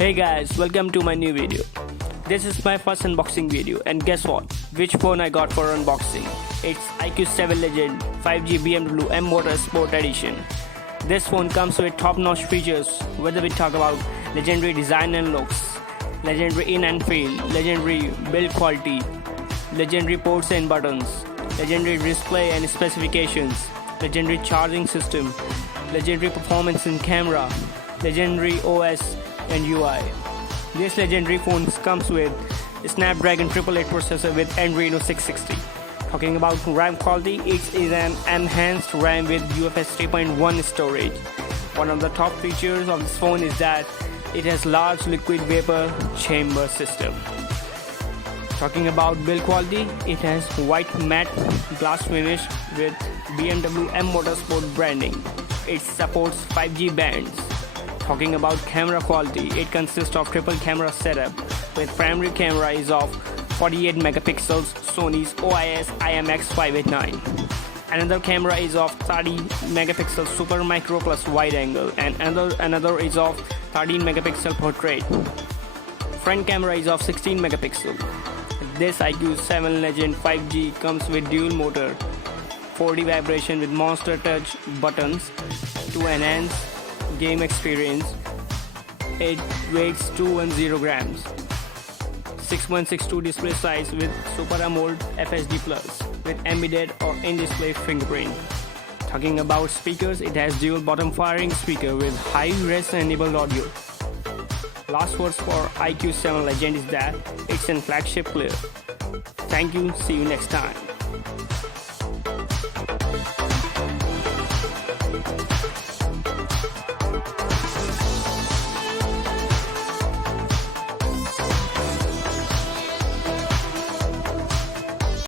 Hey guys, welcome to my new video. This is my first unboxing video, and guess what? Which phone I got for unboxing? It's IQOO 7 Legend 5G BMW M Motorsport Edition. This phone comes with top-notch features, whether we talk about legendary design and looks, legendary in and feel, legendary build quality, legendary ports and buttons, legendary display and specifications, legendary charging system, legendary performance in camera, legendary OS and UI. This legendary phone comes with Snapdragon 888 processor with Adreno 660. Talking about RAM quality, it is an enhanced RAM with UFS 3.1 storage. One of the top features of this phone is that it has large liquid vapor chamber system. Talking about build quality, it has white matte glass finish with BMW M Motorsport branding. It supports 5G bands. Talking about camera quality, it consists of triple camera setup with primary camera is of 48 megapixels Sony's OIS IMX589. Another camera is of 30 megapixel super micro plus wide angle, and another is of 13 megapixel portrait. Front camera is of 16 megapixel. This IQOO 7 Legend 5G comes with dual motor, 4D vibration with monster touch buttons to enhance game experience. It weighs 210 grams. 6.62 display size with Super Amoled FHD Plus with embedded or in-display fingerprint. Talking about speakers, it has dual bottom firing speaker with high res enabled audio. Last words for IQOO 7 Legend is that it's a flagship player. Thank you, see you next time.